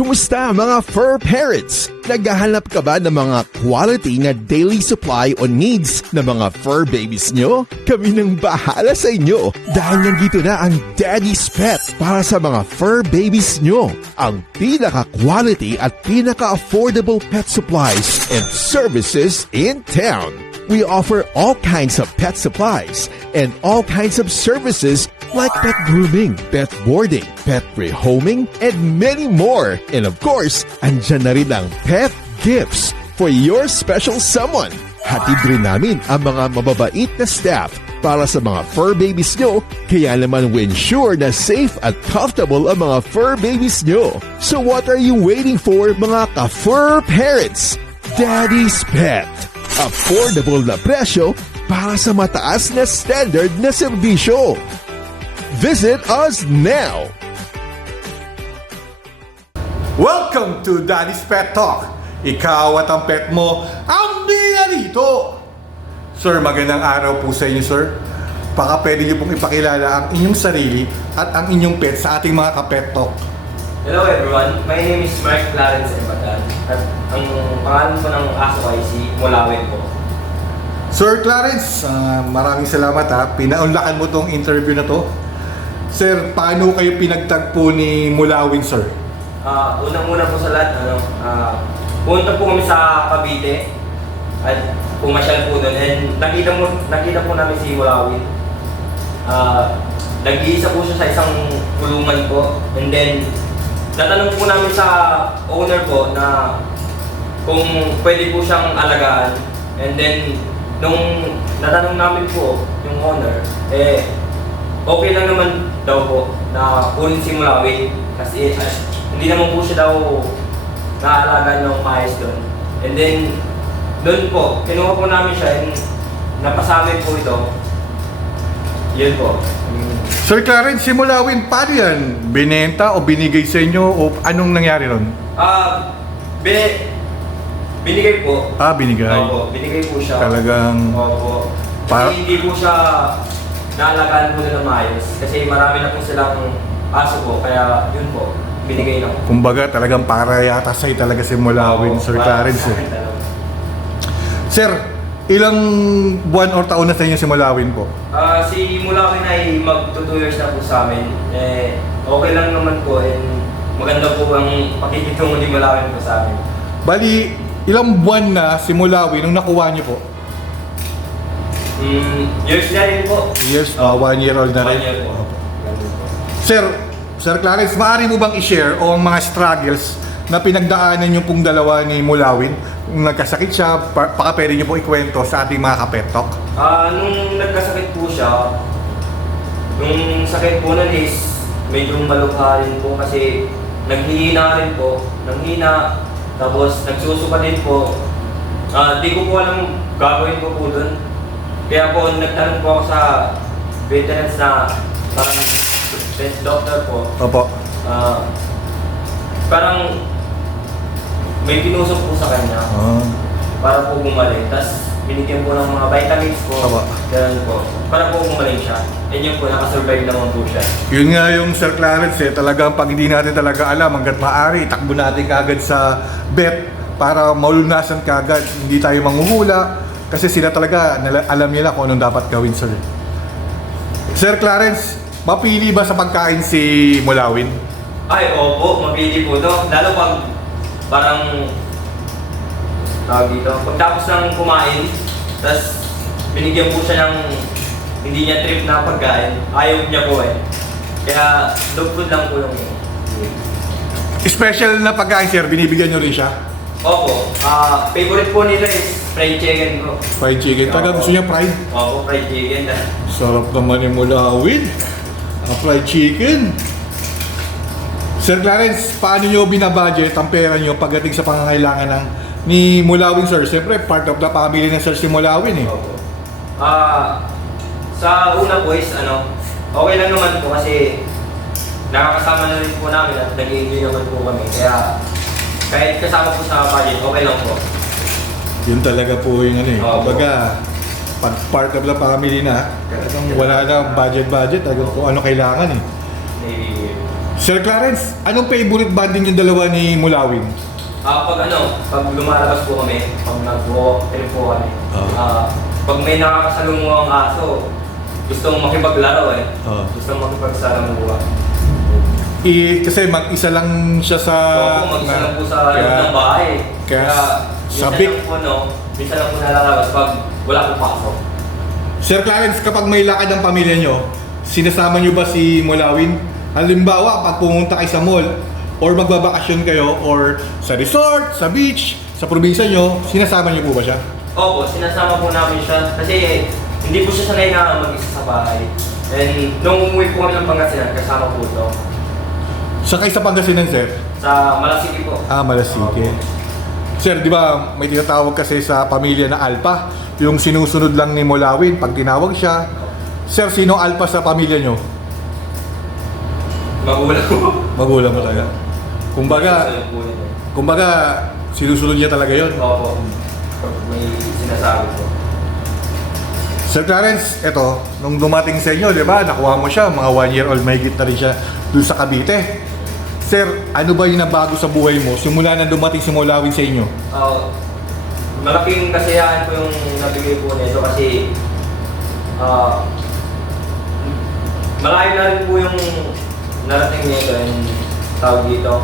Kumusta mga fur parents? Naghahanap ka ba ng mga quality na daily supply o needs ng mga fur babies nyo? Kami nang bahala sa inyo dahil nandito na ang Daddy's Pet para sa mga fur babies nyo. Ang pinaka-quality at pinaka-affordable pet supplies and services in town. We offer all kinds of pet supplies and all kinds of services like pet grooming, pet boarding, pet rehoming, and many more. And of course, andyan na rin ang pet gifts for your special someone. Hatid rin namin ang mga mababait na staff para sa mga fur babies nyo, kaya naman we ensure na safe at comfortable ang mga fur babies nyo. So what are you waiting for, mga ka-fur parents? Daddy's Pet. Affordable na presyo para sa mataas na standard na serbisyo. Visit us now! Welcome to Daddy's Pet Talk. Ikaw at ang pet mo ang rito. Sir, magandang araw po sa inyo, sir. Baka pwede niyo pong ipakilala ang inyong sarili at ang inyong pet sa ating mga ka-pet talk. Hello everyone, my name is Mark Clarence Embatan at ang pangalan po ng aso ay si Mulawin po. Sir Clarence, maraming salamat ha. Pinaunlakan mo tong interview na to. Sir, paano kayo pinagtagpo ni Mulawin, sir? Unang-una po sa lahat, punta po kami sa Cavite at pumasyal po doon and nakita po namin si Mulawin. Nag-iisa po siya sa isang kulungan po and then natanong po namin sa owner po na kung pwede po siyang alagaan and then nung natanong namin po yung owner, okay lang naman daw po na kunin si Mulawin kasi hindi naman po siya daw naalagaan ng maayos doon. And then doon po, kinuha po namin siya and napasamin po ito. Yun po. Sir Clarence, si Mulawin, paano yan? Binenta o binigay sa inyo o anong nangyari ron? Binigay po. Binigay. Opo, binigay po siya. Talagang... Opo. Kasi hindi po siya naalagaan po na maayos. Kasi marami na po silang aso po, kaya yun po, binigay na po. Kumbaga, talagang para yata sa'yo talaga si Mulawin, Opo, Sir Clarence. sa akin talaga. Sir, ilang buwan or taon na sa inyo si Mulawin po? Si Mulawin ay mag-2 years na po sa amin. Okay lang naman po and maganda po ang pakikitungo ni Mulawin po sa amin. Bali, ilang buwan na si Mulawin nung nakuha niyo po? Years na rin po. Years? 1 year old na 1 rin? year po. Sir Clarence, maaari mo bang i-share o ang mga struggles na pinagdaanan niyo pong dalawa ni Mulawin? Kung nagkasakit siya, baka pwede niyo po ikwento sa ating mga ka-pet talk? Nung nagkasakit po siya, nung sakit po nun is medyo malukha rin po kasi naghihina rin po, nanghina, tapos nagsusuka din po. Di ko po alam gagawin ko po dun. Kaya po nagtanong po ako sa veterans na parang vet doctor po. Opo. Parang may pinusok po sa kanya para po gumaling. Tapos binigyan po ng mga vitamins po. Opo. Ganun po. Para po gumaling siya. And yun po, nakasurvive naman po siya. Yun nga yung Sir Clarence talagang pag hindi natin talaga alam hanggat maaari, takbo natin kagad sa vet para maulunasan kagad. Hindi tayo manghuhula kasi sila talaga alam nila kung anong dapat gawin, sir. Sir Clarence, mapili ba sa pagkain si Mulawin? Ay, opo, mapili po to. Lalo pag parang tawag dito, pagtapos ng kumain, tapos binigyan po siya ng hindi niya trip na pagkain, ayaw niya po eh. Kaya dog food lang po yung Special na pagkain, sir, binibigyan nyo rin siya? Opo, favorite po nila is fried chicken po. Fried chicken. Taga gusto niya fried? Opo, fried chicken. Sarap naman yung Mulawin. Ang fried chicken. Sir Clarence, paano nyo binabudget ang pera nyo pagdating sa pangangailangan ni Mulawin, sir? Siyempre, part of the family na sir si Mulawin eh. Opo. Sa una po is okay lang naman po kasi nakakasama na rin po namin at nag-i-enjoy naman po kami. Kaya kahit kasama po sa budget, okay lang po. Yun talaga po yung Opo. Kumbaga, pag part of the family na, talagang wala na budget, talagang kung ano kailangan eh. Sir Clarence, anong favorite banding yung dalawa ni Mulawin? Pag lumalabas po kami, pag nag-walk po kami, pag may nakakasalunguang aso, gustong makipaglaro gustong makipagsalamuha. Kasi mag-isa lang siya sa... Mag-isa lang po sa loob ng bahay. Kaya sabik po, minsan lang po nalalabas pag wala po pasok. Sir Clarence, kapag may lakad ang pamilya nyo, sinasama nyo ba si Mulawin? Halimbawa, pag pumunta kayo sa mall, or magbabakasyon kayo, or sa resort, sa beach, sa probinsya nyo, sinasama nyo po ba siya? Opo, sinasama po namin siya kasi hindi po siya sanay na mag-isa sa bahay. And nung umuwi po kami ng Pangasinan, kasama po ito. Sa kayo sa Pangasinan, sir? Sa Malasiki po. Malasiki. Sir, di ba may tinatawag kasi sa pamilya na Alpha, yung sinusunod lang ni Mulawin pag tinawag siya. Sir, sino Alpha sa pamilya nyo? Magulang po. Magulang mo talaga. Kumbaga, sinusunod niya talaga yon. Opo. May sinasabi po. Sir Clarence, eto, nung dumating sa inyo, di ba, nakuha mo siya, mga 1-year-old, may na rin siya doon sa Cavite. Sir, ano ba yung nabago sa buhay mo simula na dumating si Mulawin sa inyo? Malaking kasiyahan po yung nabigay po nito kasi malayo na rin po yung narating nito and tawag dito.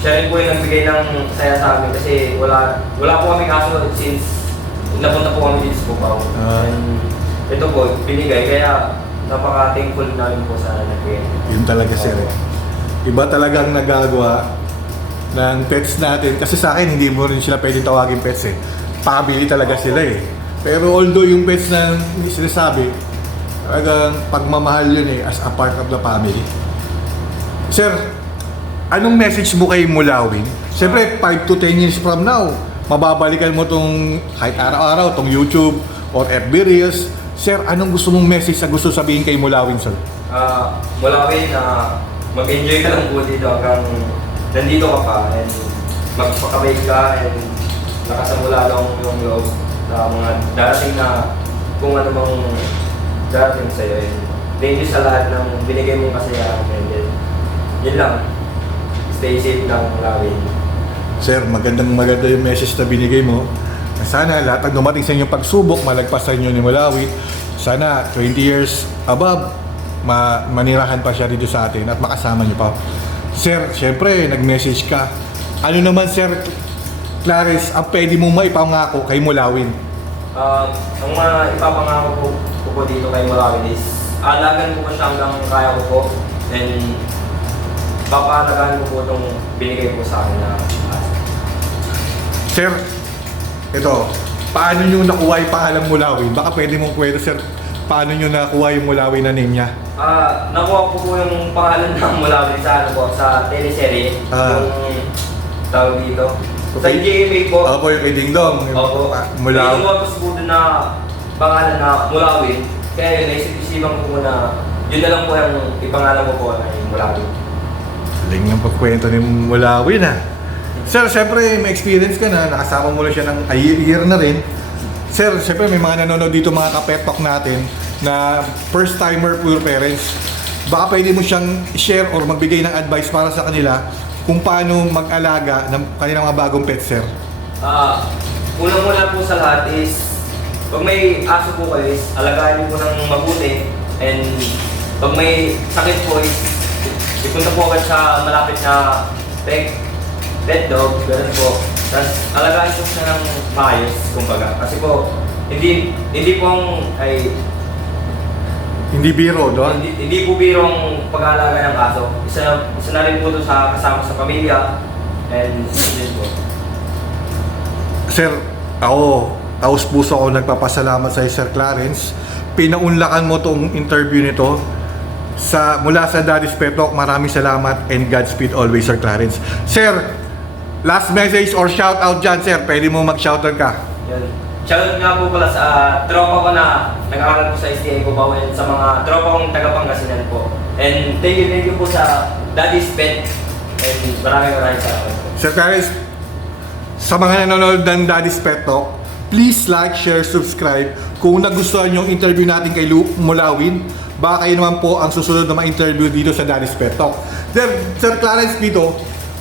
Siya rin po yung nagbigay ng saya sa amin kasi wala po kami kaso since napunta po kami dito sa Cubao. And ito po, binigay kaya napaka-thankful namin po sa nagbigay. Yun talaga, sir. Iba talagang nagagawa ng pets natin. Kasi sa akin, hindi mo rin sila pwedeng tawagin pets eh. Pabili talaga sila eh. Pero although yung pets na sinasabi, talagang pagmamahal yun eh as a part of the family. Sir, anong message mo kay Mulawin? Siyempre, 5 to 10 years from now, mababalikan mo tong kahit araw-araw, tong YouTube or FB Reels. Sir, anong gusto mong message na gusto sabihin kay Mulawin, sir? Mulawin, mag-enjoy ka lang po dito hanggang nandito ka pa and magpakabay ka and nakasamula lang yung loob sa mga darating na kung ano bang darating sa'yo. And thank you sa lahat ng binigay mong kasiyahan and then yun lang. Stay safe lang, Mulawin. Sir, maganda yung message na binigay mo. Sana lahat ng dumating sa inyong pagsubok, malagpas sa inyo ni Mulawin. Sana 20 years above, manirahan pa siya dito sa atin at makasama niyo pa. Sir, syempre, nag-message ka. Ano naman, Sir Clarence, ang pwede mo maipangako kay Mulawin? Ang mga ipapangako ko po dito kay Mulawin is alagan ko pa siya hanggang kaya ko po and papaalagaan ko po itong binigay po sa akin na Sir, ito, paano nyo nakuha yung pangalang Mulawin? Baka pwede mong kwento, sir, paano nyo nakuha yung Mulawin na name niya? Nakuha ko po yung pangalan ng Mulawin sa teleserye. Yung tawag dito. Sa GMA po. Opo, yung kay Ding Dong. Opo. Mulawin. May lumabas po doon na pangalan na Mulawin. Kaya yun, naisip-isipan ko na yun na lang po yung ipangalan ko po na yung Mulawin. Galing ng pagkwento ni Mulawin ah. Sir, siyempre may experience ka na, nakasama mo na siya ng year na rin. Sir, siyempre may mga nanonood dito mga kapetok natin na first timer pure parents. Baka pwede mo siyang share or magbigay ng advice para sa kanila kung paano mag-alaga ng kanilang mga bagong pet, sir. Unang-una po sa lahat is pag may aso po kayo is alagaan niyo po ng mabuti and pag may sakit po is ipunta po agad sa malapit na pet dog, gano'n po. Tapos alagaan po siya ng maayos, kumbaga. Kasi po, hindi po Hindi biro, doon? Hindi po biro ang pag-aalaga ng aso. Isa na rin po ito sa kasama sa pamilya and din po. Sir, taos puso ako nagpapasalamat sa Sir Clarence. Pinaunlakan mo tong interview nito. Mula sa Daddy's Pet Talk, maraming salamat and Godspeed always, Sir Clarence. Sir, last message or shout out dyan, sir. Pwede mo mag-shoutout ka. Yan. Shoutout nga po pala sa tropa ko na nag-aaral po sa STA Cubao and sa mga tropa kong taga-Pangasinan po. And thank you po sa Daddy's Pet and maraming salamat po. Sir Clarence, sa mga nanonood ng Daddy's Pet Talk, please like, share, subscribe. Kung nagustuhan yung interview natin kay Mulawin, baka kayo naman po ang susunod na ma-interview dito sa Daddy's Pet Talk. Sir Clarence dito,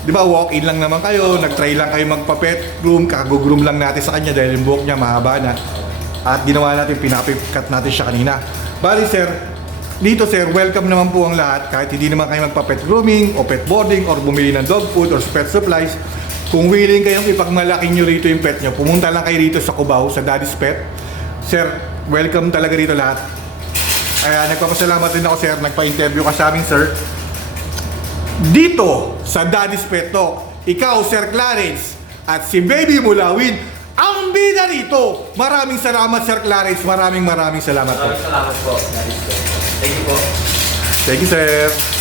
di ba walk-in lang naman kayo, nag-try lang kayo magpa-pet groom, kakagugroom lang natin sa kanya dahil yung buhok niya mahaba na. At ginawa natin, pinapikat natin siya kanina. Bali sir, dito sir, welcome naman po ang lahat kahit hindi naman kayo magpa-pet grooming o pet boarding or bumili ng dog food or pet supplies. Kung willing kayong ipagmalaki nyo rito yung pet nyo, pumunta lang kayo rito sa Cubao, sa Daddy's Pet. Sir, welcome talaga rito lahat. Kaya nagpapasalamat din ako sir, nagpa-interview ka sa amin sir. Dito sa Daddy's Pet Talk, ikaw Sir Clarence at si Baby Mulawin ang bida rito. Maraming salamat Sir Clarence, maraming salamat po. Maraming salamat po. Thank you po. Thank you sir.